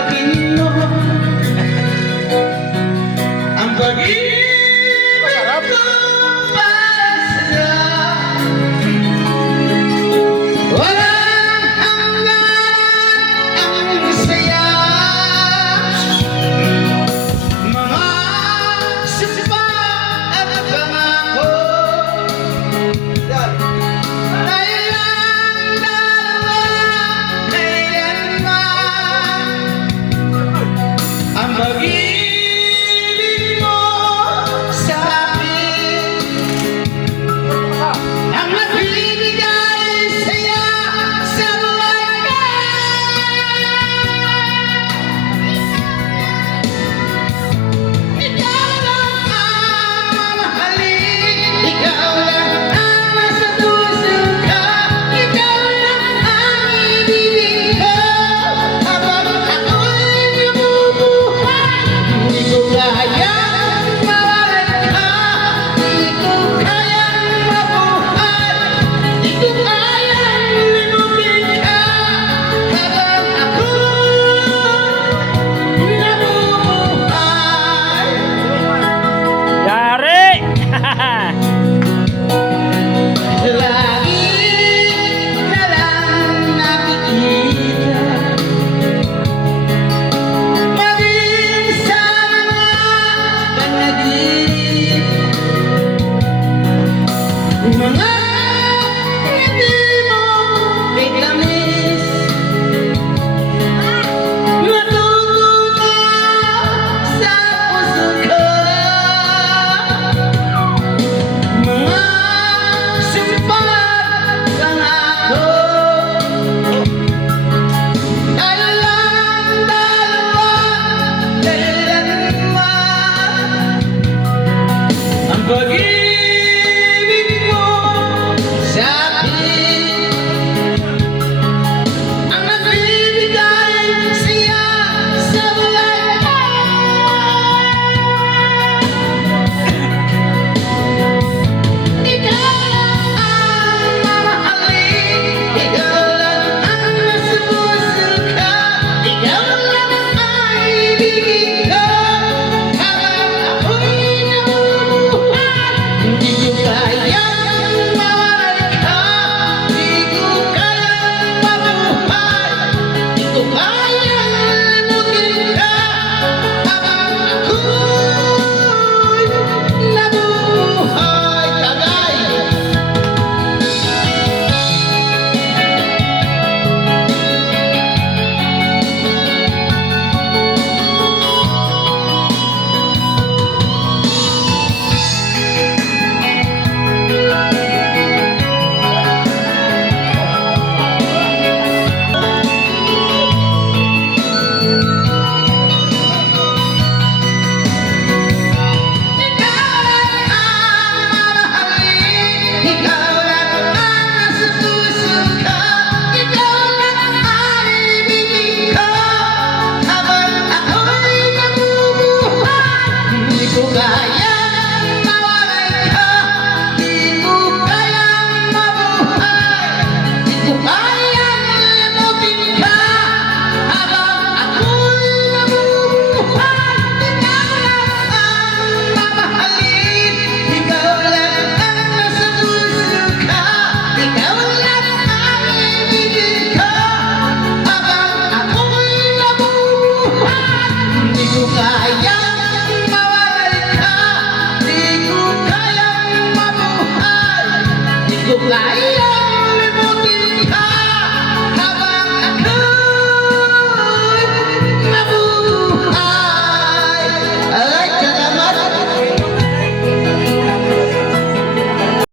tanggapin mo ang pag-ibig ko para sa'yo. Walang hanggan ang saya, mga sumpa at pangako. Tayo lang dalawa, kailanman ang pag-ibig mo sa akin ang magbibigay saya sa buhay ko. Ikaw lang ang mamahalin, ikaw lang ang nasa puso ko, ikaw lang ang ibibig ko habang ako'y nabubuhay. Hindi ko kayang mawalan ka, hindi ko kayang mabuhay, hindi ko kayang limutin ka habang ako'y nabubuhay. Yari! Lagi na lang nakikita, maging sa mga panaginip, mga ngiti mo biglamis, natutuwa sa puso ko. Mga sumpah pangako, tayo lang dalawa, kailanman ang pag-ibig mo sa akin ang nagbibigay siya sa buhay ko. Ikaw lang ang mamahalin, ikaw lang ang nasa puso ko, ikaw lang ang ibigin ko habang ako'y nabubuhay. Hindi ko kayang mawalan ka, hindi ko kayang mabuhay, hindi ko kayang limutin ka habang ako'y nabubuhay. Tagay! Ikaw lang ang mamahalin, ikaw lang ang nasa puso ko, ikaw lang ang ibigin ko habang ako'y nabubuhay. Hindi ko kayang mawalan ka, hindi ko kayang mabuhay, hindi ko kayang limutin ka habang ako'y nabubuhay. Ikaw lang ang mamahalin, ikaw lang ang nasa puso ko, ikaw lang ang ibigin ko habang ako'y nabubuhay. Hindi ko kayang mawalan ka, hindi ko kayang mabuhay, hindi ko kayang